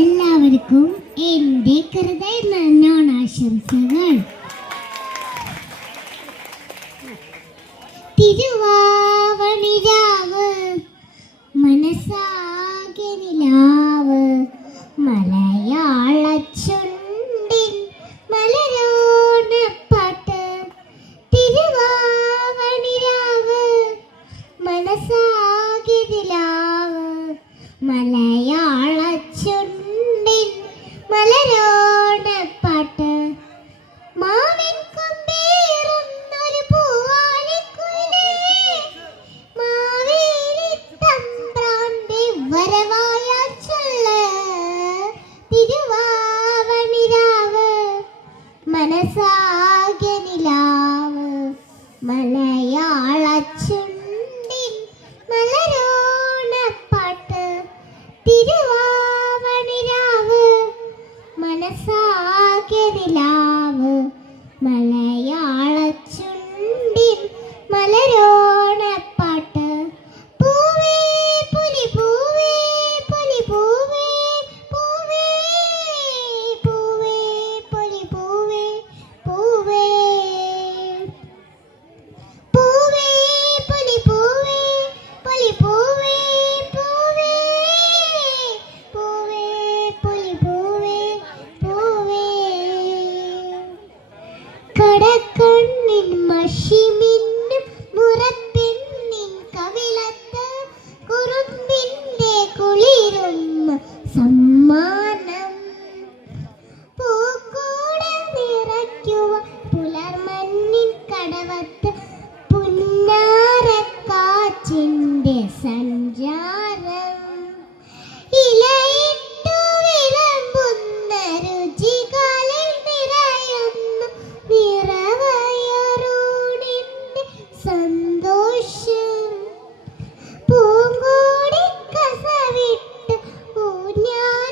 എല്ലാവർക്കും എൻ്റെ ഹൃദയ ഓണാശംസകൾ. തിരുവാവണിരാവ് മനസ്സാകെ നിലാവ് മലയാള ചുണ്ടിൻ മലരോണപ്പാട്ട്. തിരുവാവണിരാവ് മനസ്സാകെ നിലാവ് മലയാള ചുണ്ടിൻ മലരോണപ്പാട്ട്. മാവിൻ കൊമ്പേറുന്നൊരു പൂവാലിക്കുയിലേ, മാവേലി തമ്പ്രാന്റെ വരവായ ചൊല്ല്. തിരുവാവണിരാവ് മനസ്സാകെ നിലാവ് മലയാള ചുണ്ടിൻ മലരോണപ്പാട്ട്. തിരുവാവണിരാവ് മനസ്സാകെ നിലാവ് മലയാള ചുണ്ടിൻ മലരോണപ്പാട്ട്. പൂവേ പുലി പൂവേ പുലി പൂവേ പൂവേ പൂവേ പുലി പൂവേ പൂവേ പൂവേ പുലി പൂവേ പുലി പൂവേ പൂവേ പൂവേ പുലി പൂവേ പൂവേ. കടക്കണ്ണിൻ മഷിമിന്നും മുറപ്പെണ്ണിൻ കവിളത്ത് കുറുമ്പിന്റെ കുളിരുന്ന സമ്മാനം. പൂക്കൂട നിറയ്ക്കുവ പുലർമഞ്ഞിൻ കടവത്ത് പുന്നാരക്കാറ്റിന്റെ സഞ്ചാരം. ഇലയിട്ടു വിളമ്പുന്ന രുചികളിൽ നിറയുന്നു നിറവയറൂണിന്റെ സന്തോഷം. പൂങ്കോടി കസവിട്ട് ഊഞ്ഞാലിലാടുമ്പോ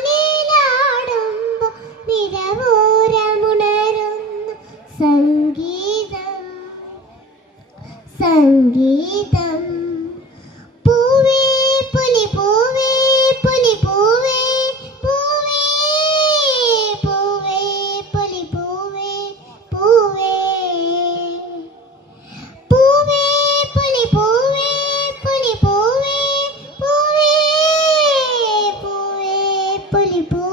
നിറവോരമുണരുന്നു സംഗീതം സംഗീതം. പൂവേ പുലി പൂവേ പുലി പൂവേ പൂവേ പൂവേ പുലി പൂവേ പൂവേ പൂവേ പുലി പൂവേ പുലി പൂവേ പൂവേ പൂവേ പുലി പൂവേ.